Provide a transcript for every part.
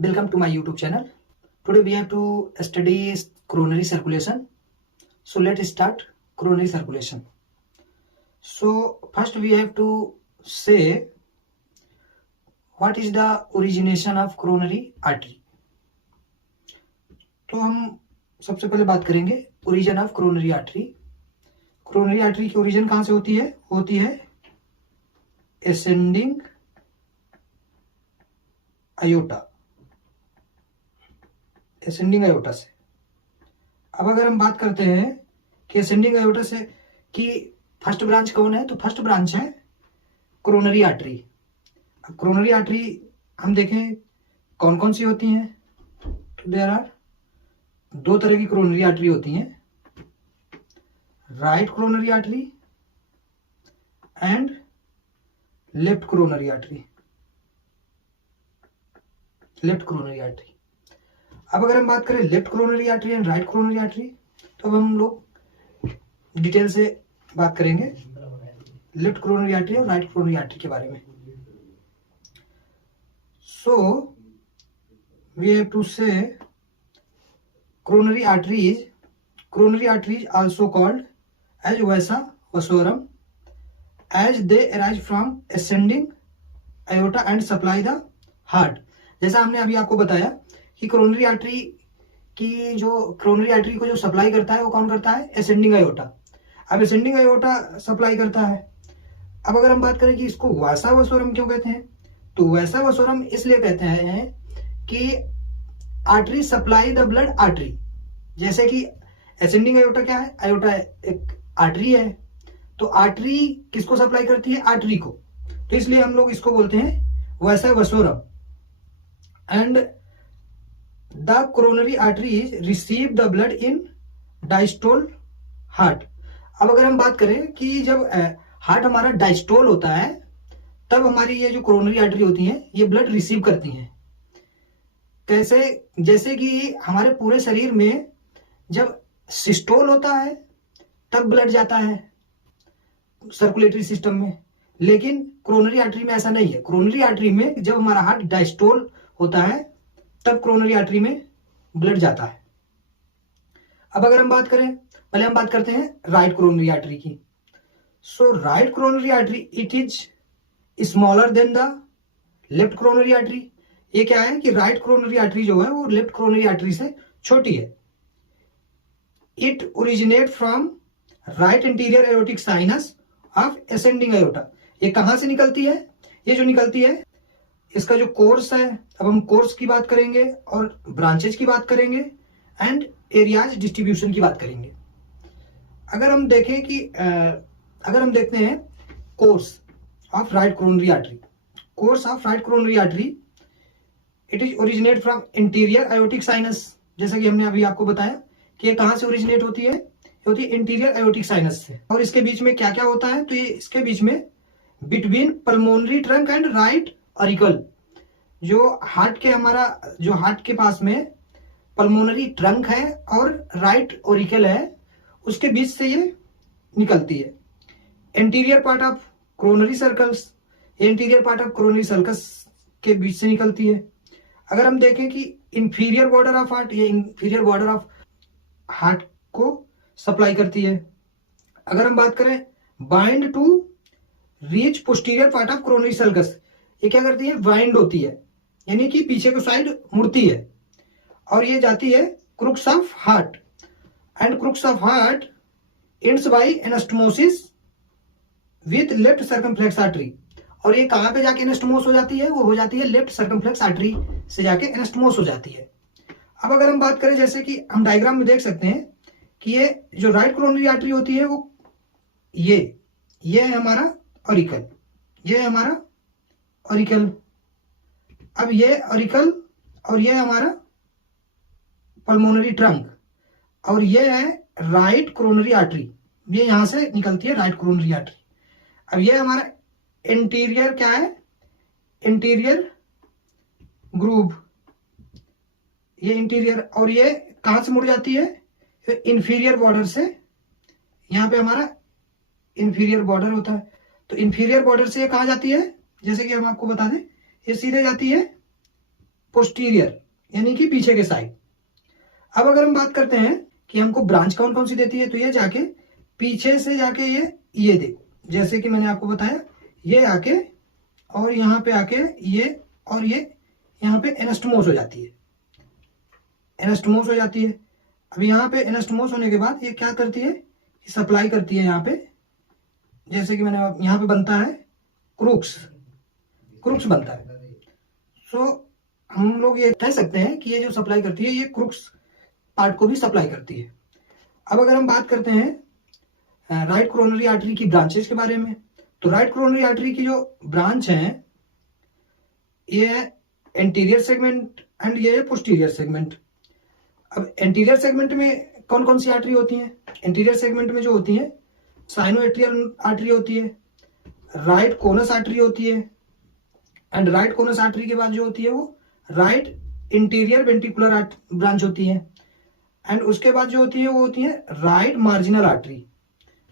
Welcome to my YouTube channel. Today we have to study coronary circulation. So let's start coronary circulation. So first we have to say what is the origination of coronary artery. तो हम सबसे पहले बात करेंगे origin of coronary artery. Coronary artery की origin कहां से होती है एसेंडिंग आयोटा, एसेंडिंग आयोटा से. अब अगर हम बात करते हैं कि एसेंडिंग आयोटा से कि फर्स्ट ब्रांच कौन है, तो फर्स्ट ब्रांच है कोरोनरी आर्टरी. अब कोरोनरी आर्टरी हम देखें कौन कौन सी होती हैं, तो देयर आर दो तरह की कोरोनरी आर्टरी होती हैं, right coronary artery and left coronary artery. Left coronary artery. अब अगर हम बात करें left coronary artery and right coronary artery, तो अब हम लोग डिटेल से बात करेंगे लेफ्ट कोरोनरी आर्टरी और राइट कोरोनरी आर्टरी के बारे में. सो वी हैव टू से coronary arteries also called as vasa vasorum as they arise from ascending aorta and supply the heart. जैसा हमने अभी आपको बताया कि कोरोनरी आर्टरी को जो सप्लाई करता है वो कौन करता है, एसेंडिंग आयोटा. अब एसेंडिंग आयोटा सप्लाई करता है. अब अगर हम बात करें कि इसको वासा वसोरम क्यों कहते हैं, तो वासा वसोरम इसलिए कहते हैं कि artery supply the blood artery. जैसे कि एसेंडिंग आयोटा क्या है, आयोटा एक आर्टरी है, तो आर्टरी किसको सप्लाई करती है, आर्टरी को, तो इसलिए हम लोग इसको बोलते हैं वैसा वसोरम. And the coronary arteries receive the blood in diastole heart. अब अगर हम बात करें कि जब हार्ट हमारा डायस्टोल होता है तब हमारी ये जो कोरोनरी आर्टरी होती है ये ब्लड रिसीव करती हैं. कैसे, जैसे कि हमारे पूरे शरीर में जब सिस्टोल होता है तब ब्लड जाता है सर्कुलेटरी सिस्टम में, लेकिन कोरोनरी आर्टरी में ऐसा नहीं है. कोरोनरी आर्टरी में जब हमारा हार्ट डायस्टोल होता है तब कोरोनरी आर्टरी में ब्लड जाता है. अब अगर हम बात करें, पहले हम बात करते हैं राइट कोरोनरी आर्टरी की. So right coronary artery it is smaller than the left coronary artery. ये क्या है कि राइट कोरोनरी आर्टरी जो है वो लेफ्ट कोरोनरी आर्टरी से छोटी है. It originate from right interior aortic sinus of ascending iota. ये कहां से निकलती है, ये जो निकलती है इसका जो कोर्स है, अब हम कोर्स की बात करेंगे और ब्रांचेज की बात करेंगे एंड एरियाज डिस्ट्रीब्यूशन की बात करेंगे. अगर हम देखें कि अगर हम देखते हैं course of right coronary artery, course of right coronary artery it is originate from anterior aortic sinus. जैसे कि हमने अभी आपको बताया कि ये कहां से ओरिजिनेट होती है, ये होती है इंटीरियर आयोटिक साइनस से. और इसके बीच में क्या क्या होता है, तो ये इसके बीच में between pulmonary trunk and right auricle, जो हार्ट के पास में पल्मोनरी ट्रंक है और राइट ऑरिकल है, उसके बीच से ये निकलती है. Anterior part of coronary sulcus, ये anterior part of coronary sulcus के बीच से निकलती है. अगर हम देखें कि इंफीरियर बॉर्डर ऑफ हार्ट, ये इंफीरियर बॉर्डर ऑफ हार्ट को सप्लाई करती है. अगर हम बात करें bind to reach posterior part of coronary sulcus, ये क्या करती है, बाइंड होती है, यानी कि पीछे को साइड मुड़ती है और ये जाती है crux of heart. And crux of heart ends by anastomosis with left circumflex artery. और ये कहां पे जाके एनास्टोमोस हो जाती है, वो हो जाती है लेफ्ट सर्कमफ्लेक्स आर्टरी से जाके एनास्टोमोस हो जाती है. अब अगर हम बात करें, जैसे कि हम डायग्राम में देख सकते हैं कि ये जो राइट कोरोनरी आर्टरी होती है वो ये है हमारा ऑरिकल, ये है हमारा ऑरिकल. अब ये ऑरिकल और ये हमारा पल्मोनरी ट्रंक और ये है राइट कोरोनरी आर्टरी, ये यहां से निकलती है राइट कोरोनरी आर्टरी. अब ये हमारा इंटीरियर क्या है, इंटीरियर ग्रूव, ये इंटीरियर, और ये कहां से मुड़ जाती है, इंफीरियर बॉर्डर से. यहां पे हमारा इंफीरियर बॉर्डर होता है, तो इंफीरियर बॉर्डर से ये कहां जाती है, जैसे कि हम आपको बता दें, ये सीधे जाती है पोस्टीरियर यानी कि पीछे के साइड। अब अगर हम बात करते हैं कि हमको ब्रांच कौन कौन सी देती है, तो ये जाके पीछे से जाके ये देखो, जैसे कि मैंने आपको बताया, ये आके और यहाँ पे आके ये और ये यहाँ पे एनास्टोमोस हो जाती है, एनास्टोमोस हो जाती है। अब यहाँ पे एनास्टोमोस होने के बाद ये क्या करती है, सप्लाई करती है यहाँ पे, जैसे कि मैंने यहाँ पे बनता है क्रूक्स, क्रूक्स बनता है। सो हम लोग ये कह सकते हैं कि ये जो सप्लाई करती है ये क्रूक्स पार्ट को भी सप्लाई करती है। अब अगर हम बात करते हैं राइट कोरोनरी आर्टरी की ब्रांचेस के बारे में, तो राइट कोरोनरी आर्टरी की जो ब्रांच है ये है एंटीरियर सेगमेंट एंड ये है पोस्टीरियर सेगमेंट। अब एंटीरियर सेगमेंट में कौन कौन सी आर्टरी होती हैं? एंटीरियर सेगमेंट में जो होती है साइनोएट्रियल आर्टरी होती है, राइट कोनस आर्टरी होती है, एंड राइट कोनस आर्टरी के बाद जो होती है वो राइट इंटीरियर वेंट्रिकुलर ब्रांच होती है, एंड उसके बाद जो होती है वो होती है right marginal artery.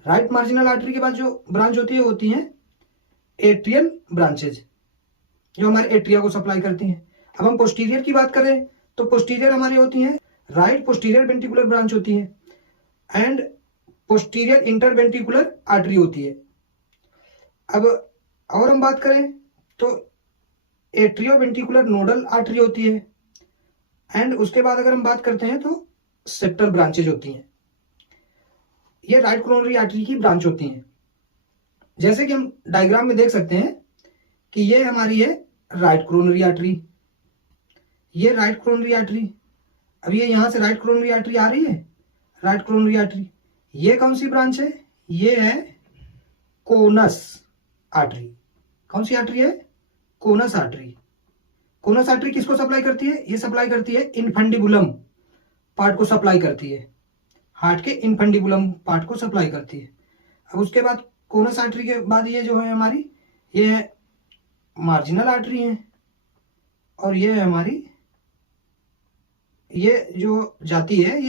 Right marginal artery के बाद जो ब्रांच होती है वो होती है एट्रियल ब्रांचेज, जो हमारे एट्रिया को सप्लाई करती हैं। अब हम पोस्टीरियर की बात करें तो पोस्टीरियर हमारी होती है राइट पोस्टीरियर वेंट्रिकुलर ब्रांच होती है, एंड पोस्टीरियर इंटरवेंट्रिकुलर आर्टरी होती है। अब और हम बात करें तो एट्रियो वेंट्रिकुलर नोडल आर्टरी होती है, एंड उसके बाद अगर हम बात करते हैं तो सेप्टल ब्रांचेज होती हैं। ये राइट कोरोनरी आर्टरी की ब्रांच होती हैं। जैसे कि हम डायग्राम में देख सकते हैं कि ये हमारी है राइट कोरोनरी आर्टरी, ये राइट कोरोनरी आर्टरी। अब ये यहां से राइट कोरोनरी आर्टरी आ रही है, राइट कोरोनरी आर्टरी। ये कौन सी ब्रांच है? ये है कोनस आर्टरी। कौन सी आर्टरी है? Conus artery. कोनस आर्टरी किसको सप्लाई करती है? ये सप्लाई करती है इनफंडिबुलम पार्ट को सप्लाई करती है, हार्ट के इनफंडिबुलम पार्ट को सप्लाई करती है। अब उसके बाद कोनस आर्टरी के बाद ये जो है हमारी ये है मार्जिनल आर्टरी है, और ये है हमारी ये जो जाती है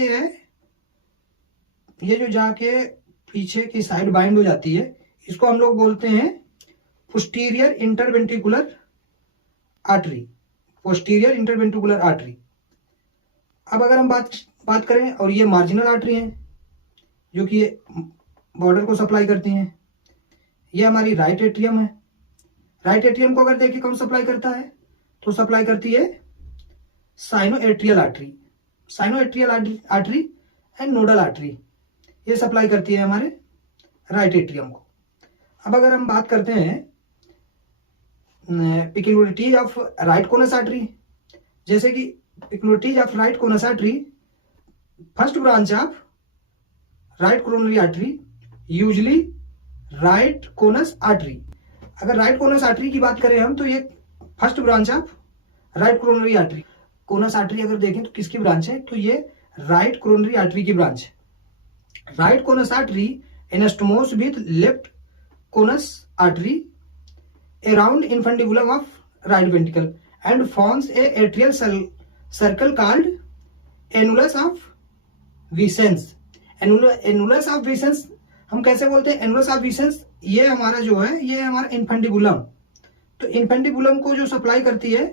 ये जो जाके पीछे की साइड बाइंड हो जाती है, इसको हम लोग बोलते हैं पोस्टीरियर इंटरवेंट्रिकुलर आर्टरी, पोस्टीरियर इंटरवेंट्रिकुलर आर्टरी। अब अगर हम बात करें, और ये मार्जिनल आर्टरी है जो कि बॉर्डर को सप्लाई करती हैं। ये हमारी राइट एट्रियम है। राइट एट्रियम को अगर देखिए कौन सप्लाई करता है, तो सप्लाई करती है sinoatrial artery, sinoatrial artery and nodal artery, ये सप्लाई करती है हमारे राइट एट्रियम को। अब अगर हम बात करते हैं peculiarities of right conus artery, जैसे कि peculiarities of right conus artery, first branch of right coronary artery usually right conus artery. अगर राइट कोनस आर्टरी की बात करें हम, तो ये first branch of right coronary artery. Conus artery अगर देखें तो किसकी ब्रांच है? तो ये राइट कोरोनरी आर्टरी की ब्रांच है। Right conus artery anastomose with left conus artery around infundibulum of right ventricle and forms a atrial circle called annulus of Vicens। annulus of Vicens हम कैसे बोलते हैं? annulus of Vicens ये हमारा जो है ये हमारा infundibulum, तो infundibulum को जो सप्लाई करती है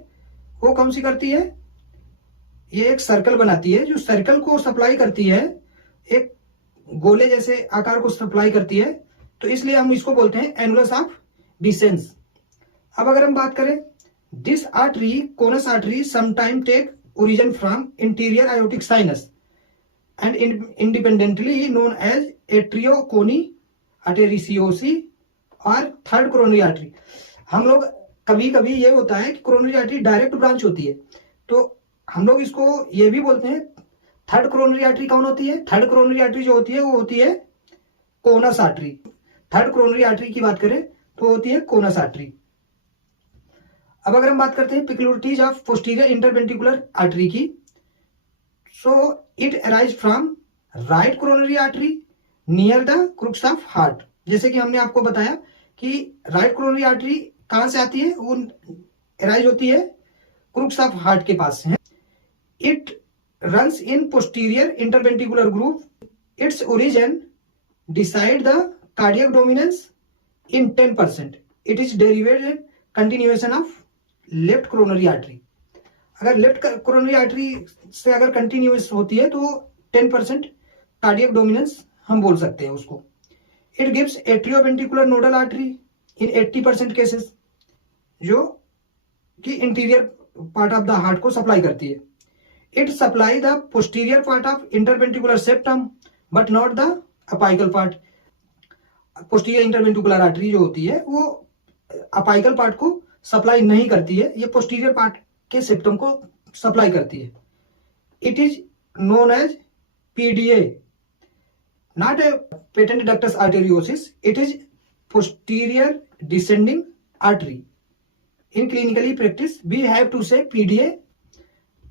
वो कौन सी करती है? ये एक सर्कल बनाती है, जो सर्कल को सप्लाई करती है, एक गोले जैसे आकार को सप्लाई करती है, तो इसलिए हम इसको बोलते हैं annulus of Vicens। अब अगर हम बात करें, this artery conus artery sometime take origin from anterior aortic sinus and independently known as एट्रियोकोनी आर्टेरियोसी और थर्ड कोरोनरी आर्टरी। हम लोग कभी कभी ये होता है कि कोरोनरी आर्टरी डायरेक्ट ब्रांच होती है, तो हम लोग इसको ये भी बोलते हैं थर्ड कोरोनरी आर्टरी। कौन होती है? थर्ड कोरोनरी आर्टरी जो होती है वो होती है conus artery. Third coronary artery की बात करें तो होती है कोनस आर्टरी। अब अगर हम बात करते हैं peculiarities of posterior interventricular artery की, so it arise from right coronary artery near the crooks of heart. जैसे कि हमने आपको बताया कि राइट कोरोनरी आर्टरी कहां से आती है? वो अराइज होती है क्रूक्स ऑफ हार्ट के पास है। It runs in posterior interventricular group. Its origin decide the cardiac dominance in 10%. It is derived continuation of left coronary artery. अगर लेफ्ट कोरोनरी आर्टरी से अगर कंटिन्यूस होती है तो 10% कार्डियक डोमिनेंस हम बोल सकते हैं उसको। It gives atrioventricular nodal artery in 80% cases, जो कि interior part of the heart को सप्लाई करती है। It supply the posterior part of interventricular septum but not the apical part. Posterior interventricular artery जो होती है वो अपाइकल पार्ट को सप्लाई नहीं करती है, ये पोस्टीरियर पार्ट के सेप्टम को सप्लाई करती है। It is known as PDA, not a patent ductus arteriosus, it is posterior descending artery. In clinically practice we have to say PDA.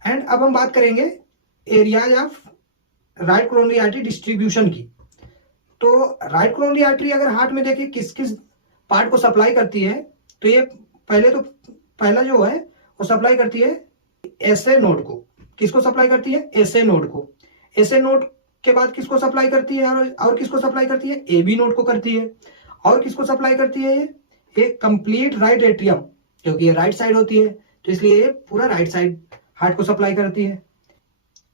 And अब हम बात करेंगे areas of right coronary artery distribution की। तो right coronary artery अगर heart में देखें किस किस पार्ट को सप्लाई करती है, तो ये पहला जो है वो सप्लाई करती है एसए नोड को। किसको सप्लाई करती है? एसए नोड को। एसए नोड के बाद किसको सप्लाई करती है? और किसको सप्लाई करती है? एबी नोड को करती है। और किसको सप्लाई करती है? ये कंप्लीट राइट एट्रियम, क्योंकि ये राइट साइड होती है तो इसलिए ये पूरा राइट साइड हार्ट को सप्लाई करती है।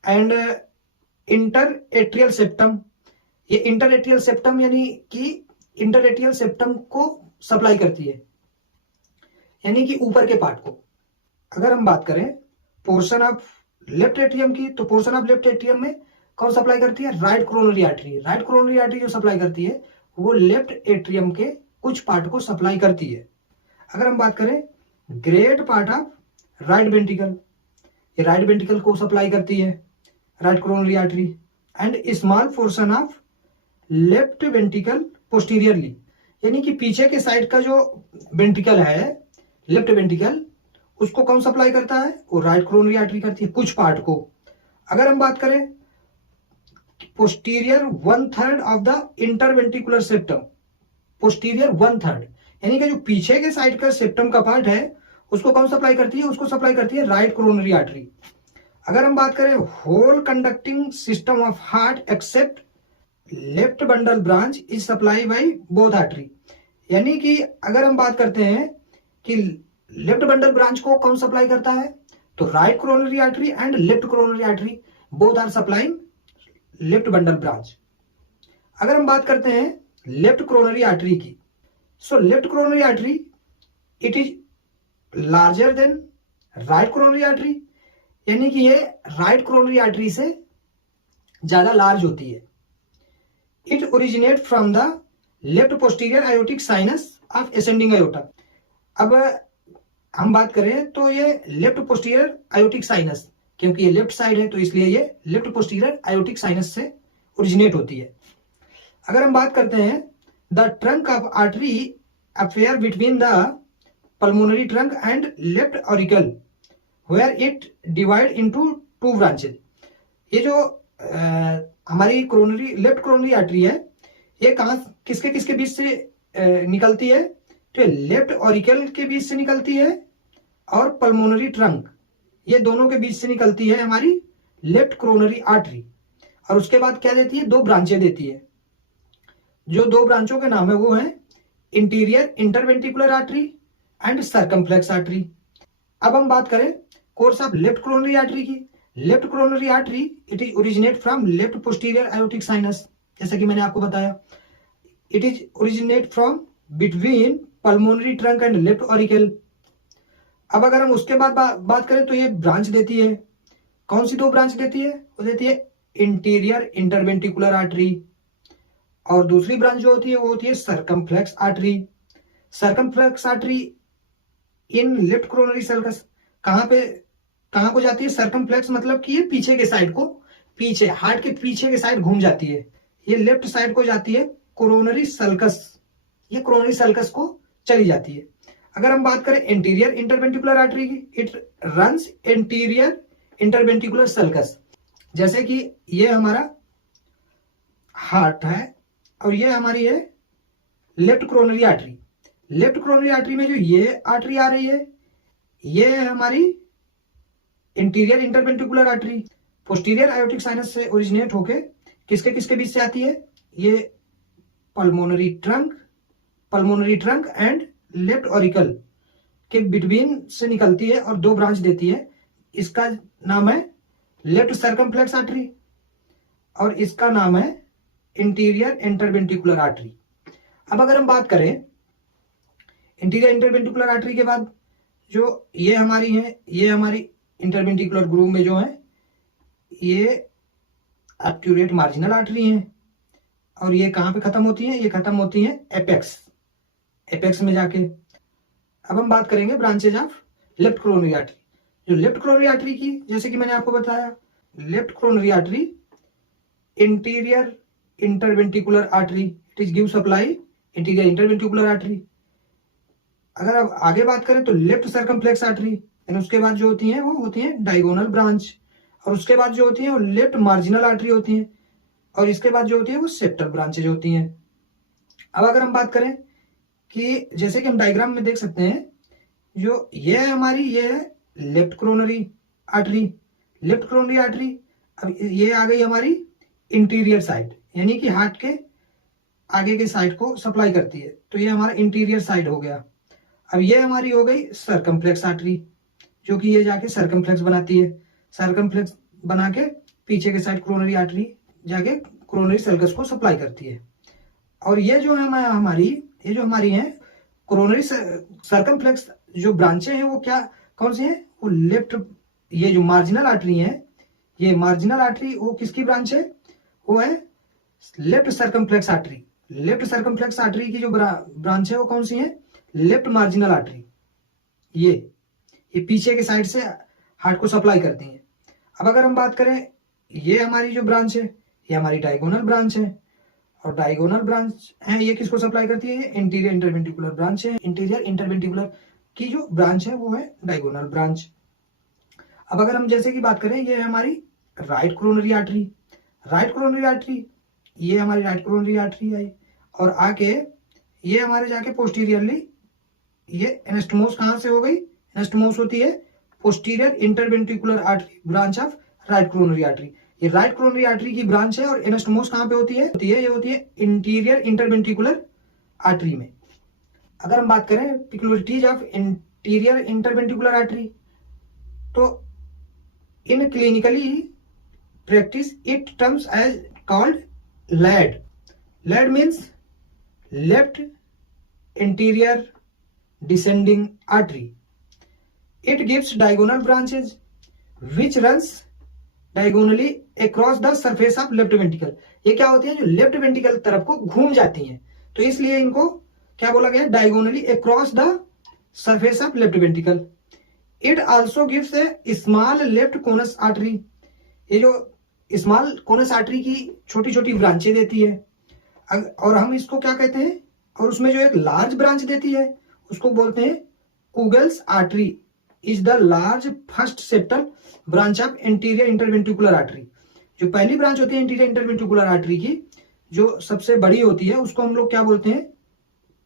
एंड इंटर एट्रियल सेप्टम, ये इंटर एट्रियल सेप्टम यानी कि इंटर एट्रियल सेप्टम को सप्लाई करती है, यानी कि ऊपर के पार्ट को। अगर हम बात करें पोर्शन ऑफ लेफ्ट एट्रियम की, तो पोर्शन ऑफ लेफ्ट एट्रियम में कौन सप्लाई करती है? Right coronary artery. Right coronary artery जो सप्लाई करती है वो लेफ्ट एट्रियम के कुछ पार्ट को सप्लाई करती है। अगर हम बात करें great part of right ventricle, ये राइट वेंट्रिकल को सप्लाई करती है right coronary artery. And small portion of left ventricle posteriorly, यानी कि पीछे के साइड का जो वेंट्रिकल है लेफ्ट वेंट्रिकल, उसको कौन सप्लाई करता है? वो राइट कोरोनरी आर्टरी करती है कुछ पार्ट को। अगर हम बात करें posterior 1/3 of the interventricular septum, posterior 1/3 यानी कि जो पीछे के साइड का सेप्टम का पार्ट है उसको कौन सप्लाई करती है? उसको सप्लाई करती है राइट कोरोनरी आर्टरी। अगर हम बात करें whole conducting system of heart except left bundle branch is supply by both artery, यानी कि अगर हम बात करते हैं कि लेफ्ट बंडल ब्रांच को कौन सप्लाई करता है, तो right coronary artery and left coronary artery both are supplying left bundle branch. अगर हम बात करते हैं लेफ्ट कोरोनरी आर्टरी की, so left coronary artery it is larger than right coronary artery, यानी कि ये राइट कोरोनरी आर्टरी से ज्यादा लार्ज होती है। It originate from the left posterior aortic sinus of ascending iota. अब हम बात करें तो ये लेफ्ट पोस्टीरियर आयोटिक साइनस, क्योंकि ये लेफ्ट साइड है तो इसलिए ये लेफ्ट पोस्टीरियर आयोटिक साइनस से ओरिजिनेट होती है। अगर हम बात करते हैं the trunk of artery affair between the pulmonary trunk and left auricle where it divide into 2 branches. ये जो हमारी कोरोनरी लेफ्ट कोरोनरी आर्टरी है, ये कहां किसके किसके बीच से निकलती है? तो लेफ्ट ऑरिकल के बीच से निकलती है और पल्मोनरी ट्रंक, ये दोनों के बीच से निकलती है हमारी लेफ्ट कोरोनरी आर्टरी। और उसके बाद क्या देती है? 2 ब्रांचें देती है। जो 2 ब्रांचों के नाम है वो है anterior interventricular artery and circumflex artery. अब हम बात करें course of left coronary artery की। Left coronary artery it is originate from left posterior aortic sinus, जैसा कि मैंने आपको बताया। It is originate from between pulmonary trunk and left auricle. अब अगर हम उसके बाद बात करें तो ये ब्रांच देती है, कौन सी 2 ब्रांच देती है? वो देती है इंटीरियर इंटरवेंट्रिकुलर आर्टरी, और दूसरी ब्रांच जो होती है वो होती है circumflex artery. Circumflex artery in left coronary sulcus कहां को जाती है? सर्कमफ्लेक्स मतलब कि ये पीछे के साइड को, पीछे हार्ट के पीछे के साइड घूम जाती है, ये लेफ्ट साइड को जाती है कोरोनरी सल्कस, ये कोरोनरी सल्कस को चली जाती है। अगर हम बात करें इंटीरियर इंटरवेंट्रिकुलर आर्टरी की, it runs interior interventricular sulcus, जैसे कि ये हमारा हार्ट है और ये हमारी है left coronary artery. Left coronary artery में जो ये आर्टरी आ रही है ये है हमारी interior interventricular artery, posterior aortic sinus से ओरिजिनेट होके किसके किसके बीच से आती है? ये pulmonary trunk and left auricle के बिटवीन से निकलती है और 2 ब्रांच देती है। इसका नाम है लेफ्ट सर्कमफ्लेक्स आर्टरी और इसका नाम है इंटीरियर इंटरवेंट्रिकुलर आर्टरी। अब अगर हम बात करें इंटीरियर इंटरवेंट्रिकुलर आर्टरी के बाद जो ये हमारी है, ये हमारी इंटरवेंट्रिकुलर ग्रूव में जो है ये ऑब्ट्यूरेट मार्जिनल आर्टरी है और ये कहाँ पे खत्म होती है, ये खत्म होती है एपेक्स में जाके। अब हम बात करेंगे branches of left coronary artery. जो लेफ्ट कोरोनरी आर्टरी की, जैसे कि मैंने आपको बताया, left coronary artery interior interventricular artery, it is give supply interior interventricular artery. अगर अब आगे बात करें तो लेफ्ट सर्कमफ्लेक्स आर्टरी, उसके बाद जो होती है वो होती है डायगोनल ब्रांच, और उसके बाद जो होती है वो लेफ्ट मार्जिनल आर्टरी होती है, और इसके बाद जो होती है वो सेप्टल ब्रांचेज होती हैं। अब अगर हम बात करें कि जैसे कि हम डायग्राम में देख सकते हैं, जो ये है हमारी, ये है left coronary artery, left coronary artery. अब ये आ गई हमारी इंटीरियर साइड, यानी कि हार्ट के आगे के साइड को सप्लाई करती है, तो ये हमारा इंटीरियर साइड हो गया। अब ये हमारी हो गई सर्कमफ्लेक्स आर्टरी, जो कि ये जाके सर्कमफ्लेक्स बनाती है, सर्कमफ्लेक्स बना के पीछे के साइड कोरोनरी आर्टरी जाके कोरोनरी सल्कस को सप्लाई करती है। और ये जो है हमारी, ये जो हमारी है कोरोनरी सर्कमफ्लेक्स जो ब्रांचें हैं वो क्या कौन सी हैं, वो लेफ्ट, ये जो मार्जिनल आर्टरी है, ये मार्जिनल आर्टरी वो किसकी ब्रांच है, वो है left circumflex artery. Left circumflex artery की जो ब्रांच है वो कौन सी है, लेफ्ट मार्जिनल आर्टरी। ये पीछे के साइड से हार्ट को सप्लाई करती है। अब अगर हम बात करें, ये हमारी जो ब्रांच है ये हमारी डायगोनल ब्रांच है, और डायगोनल ब्रांच है ये किसको सप्लाई करती है, ये इंटीरियर इंटरवेंट्रिकुलर ब्रांच है। इंटीरियर इंटरवेंट्रिकुलर की जो ब्रांच है वो है डायगोनल ब्रांच। अब अगर हम जैसे की बात करें, ये है हमारी right coronary artery, right coronary artery, ये हमारी राइट कोरोनरी आर्टरी आई, और आके ये हमारे जाके पोस्टीरियरली, ये एनास्टोमोस कहां से हो गई, एनास्टोमोस होती है posterior interventricular artery branch of right coronary artery. ये राइट कोरोनरी आर्टरी की ब्रांच है, और एनास्टोमोस कहां पे होती है, ये होती है इंटीरियर इंटरवेंट्रिकुलर आर्टरी में। अगर हम बात करें peculiarities of anterior interventricular artery, तो in clinically practice it terms as called LAD. LAD means left anterior descending artery. It gives diagonal branches which runs diagonally across the surface of left ventricle. ये क्या होती है, जो left ventricle तरफ को घूम जाती हैं, तो इसलिए इनको क्या बोला गया, diagonally across the surface of left ventricle. It also gives A small left conus artery. ये जो स्मॉल कोनस आर्टरी की छोटी छोटी ब्रांचें देती है, और हम इसको क्या कहते हैं, और उसमें जो एक लार्ज ब्रांच देती है उसको बोलते हैं Kugel's artery, is the large first septal branch of anterior interventricular artery. जो पहली ब्रांच होती है इंटीरियर इंटरवेंट्रिकुलर आर्टरी की, जो सबसे बड़ी होती है, उसको हम लोग क्या बोलते हैं,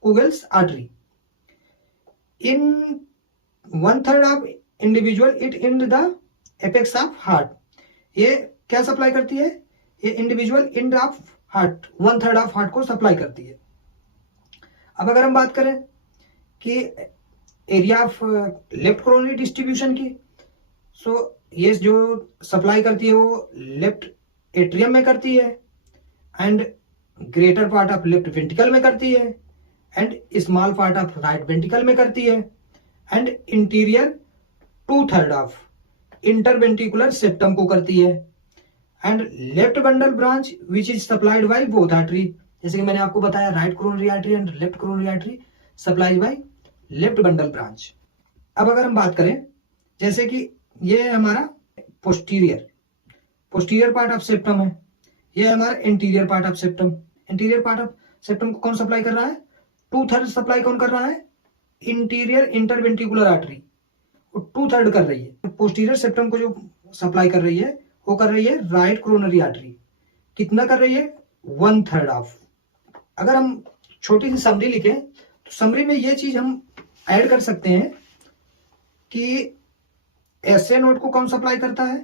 Kugel's artery. In 1/3 of individual it in the apex of heart. ये क्या सप्लाई करती है, ये individual end of heart, 1/3 of heart को सप्लाई करती है। अब अगर हम बात करें कि area of left coronary distribution की, सो ये जो सप्लाई करती है वो लेफ्ट एट्रियम में करती है, and greater part of left ventricle में करती है, and small part of right ventricle में करती है, and interior 2/3 of interventricular septum को करती है, and left bundle branch which is supplied by both artery. जैसे कि मैंने आपको बताया, right coronary artery and left coronary artery supplied by left bundle branch. अब अगर हम बात करें, जैसे कि ये है हमारा पोस्टीरियर पार्ट ऑफ सेप्टम है, ये है हमारा interior part of septum. Interior part of septum को कौन सप्लाई कर रहा है, 2/3 सप्लाई कौन कर रहा है, इंटीरियर इंटरवेंट्रिकुलर आर्टरी, वो 2/3 कर रही है। पोस्टीरियर सेप्टम को जो सप्लाई कर रही है वो कर रही है राइट कोरोनरी आर्टरी। कितना कर रही है, 1/3 ऑफ। अगर हम छोटी सी समरी लिखें तो समरी में ये चीज हम ऐड कर सकते हैं कि एसए नोड को कौन सप्लाई करता है,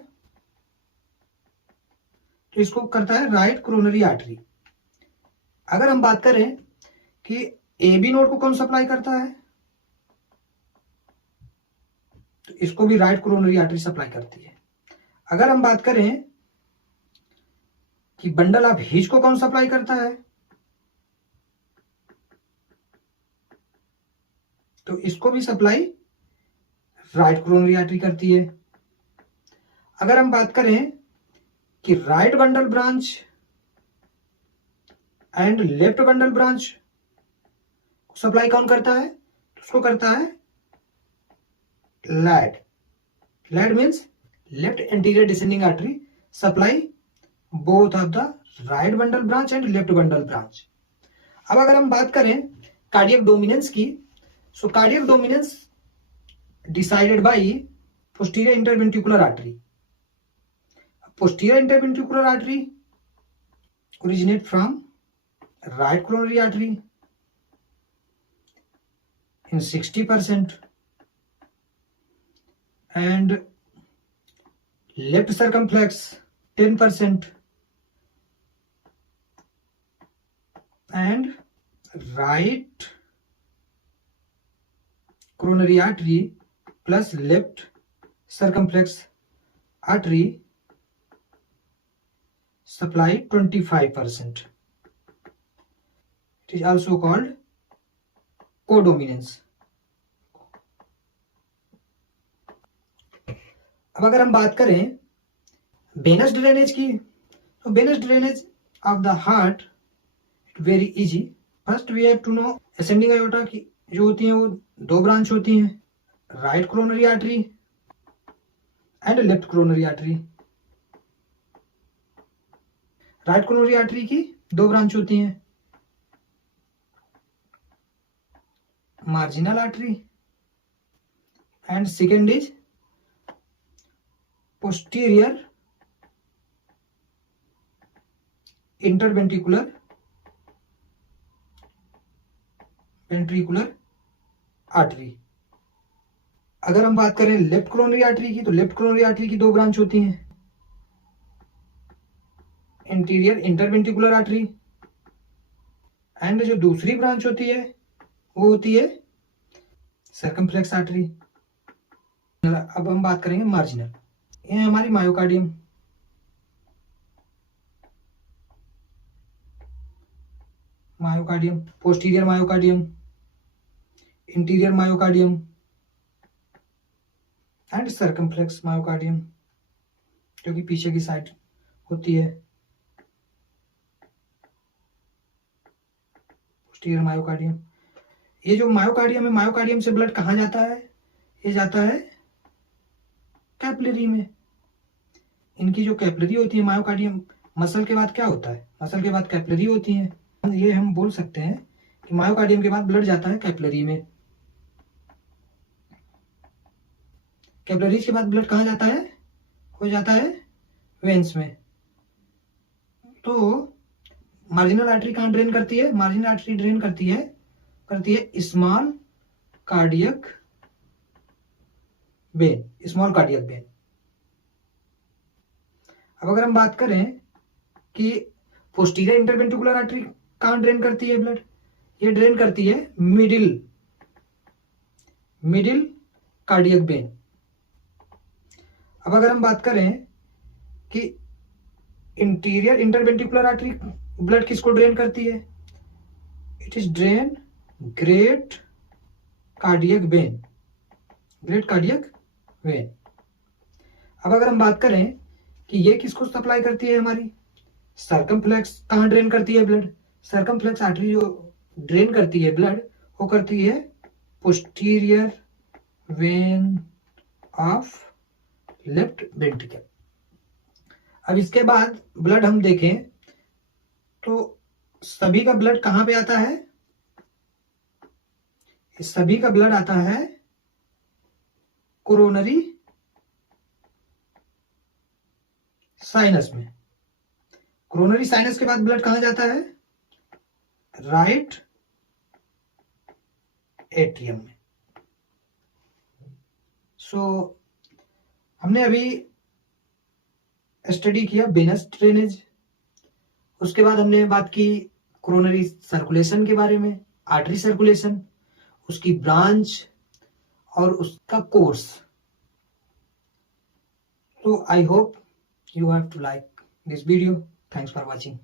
तो इसको करता है राइट कोरोनरी आर्टरी। अगर हम बात करें कि एबी नोड को कौन सप्लाई करता है, तो इसको भी राइट कोरोनरी आर्टरी सप्लाई करती है। अगर हम बात करें कि बंडल ऑफ हिज को कौन सप्लाई करता है, तो इसको भी सप्लाई राइट कोरोनरी आर्टरी करती है। अगर हम बात करें कि right bundle branch and left bundle branch supply कौन करता है, तो उसको करता है LAD. LAD means left anterior descending artery supply both of the right bundle branch and left bundle branch. अब अगर हम बात करें कार्डियक डोमिनेंस की, so cardiac dominance decided by posterior interventricular artery. पोस्टीरियर इंटरवेंट्रिकुलर आर्टरी originate from right coronary artery in 60% and left circumflex 10% and right coronary artery plus left circumflex artery supply 25%. It is also called codominance. अब अगर हम बात करें Venus drainage की, तो venous drainage of the heart very easy. First we have to know ascending aorta की जो होती है वो दो ब्रांच होती हैं, right coronary artery and left coronary artery. Right coronary artery की दो ब्रांच होती हैं, marginal artery and second is posterior interventricular ventricular artery. अगर हम बात करें लेफ्ट कोरोनरी आर्टरी की, तो लेफ्ट कोरोनरी आर्टरी की दो ब्रांच होती हैं, इंटीरियर इंटरवेंट्रिकुलर आर्टरी एंड जो दूसरी ब्रांच होती है वो होती है सर्कमफ्लेक्स आर्टरी। अब हम बात करेंगे मार्जिनल। ये है हमारी myocardium. Myocardium, posterior myocardium, interior myocardium and circumflex myocardium, जो कि पीछे की साइड होती है। पोस्टीरियर मायोकार्डियम, ये जो मायोकार्डियम है, मायोकार्डियम से ब्लड कहाँ जाता है, ये जाता है कैपिलरी में। इनकी जो कैपिलरी होती है मायोकार्डियम, मसल के बाद क्या होता है, मसल के बाद कैपिलरी होती है। ये हम बोल सकते हैं कि मायोकार्डियम के बाद ब्लड जाता है कैपिलरी में। कैपिलरीज के बाद ब्लड कहाँ जाता है, हो जाता है वेन्स में। तो मार्जिनल आर्टरी कहाँ ड्रेन करती है, मार्जिनल आर्टरी ड्रेन करती है small cardiac vein, small cardiac vein. अब अगर हम बात करें कि पोस्टीरियर इंटरवेंट्रिकुलर आर्टरी कहाँ ड्रेन करती है ब्लड, ये ड्रेन करती है मिडिल कार्डियक वेन। अब अगर हम बात करें कि इंटीरियर इंटरवेंट्रिकुलर आर्टरी ब्लड किसको ड्रेन करती है, it is drain great cardiac vein, great cardiac vein. अब अगर हम बात करें कि ये किसको सप्लाई करती है, हमारी सर्कमफ्लेक्स कहाँ ड्रेन करती है ब्लड, सर्कमफ्लेक्स आर्टरी जो ड्रेन करती है ब्लड वो करती है posterior when of left ventricle. अब इसके बाद ब्लड हम देखें तो सभी का ब्लड कहां पे आता है, सभी का ब्लड आता है कोरोनरी साइनस में। कोरोनरी साइनस के बाद ब्लड कहां जाता है, राइट एट्रियम में। सो हमने अभी स्टडी किया वेनस ड्रेनेज, उसके बाद हमने बात की कोरोनरी सर्कुलेशन के बारे में, आर्टरी सर्कुलेशन, उसकी ब्रांच और उसका course. So I hope you have to like this video. Thanks for watching.